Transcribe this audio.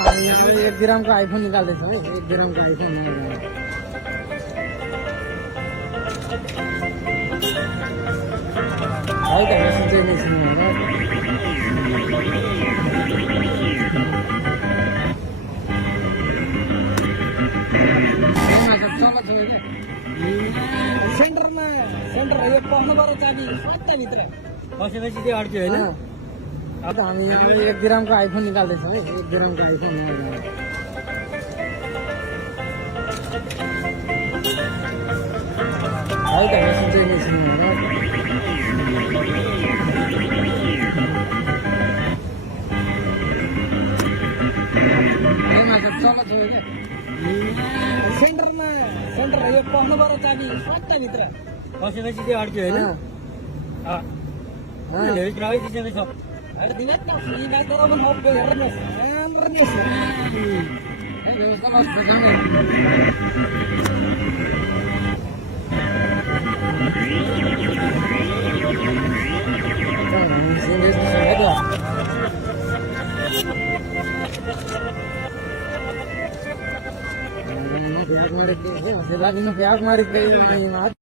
1 ग्राम का आईफोन निकाल देता हूँ, 1 ग्राम का आईफोन भाई का मैसेज नहीं सुना सेंटर में सेंटर ये पहले बार चाबी स्वतः मित्र पैसे बेची दे अड़के है ना। अब हम 1 ग्राम का आईफोन निकाल देता हूँ, 1 ग्राम का आईफोन भाई का मैसेज नहीं सुना सेंटर में सेंटर ये पहले बार चाबी स्वतः मित्र पैसे बेची दे अड़के है ना। हाँ हाँ ले विक्रा है किसी ने सब अरे दिवस ना फ्री बात करो हम होप पे करने से ये उसका मस्त जाने प्याज मारे प्याज मारे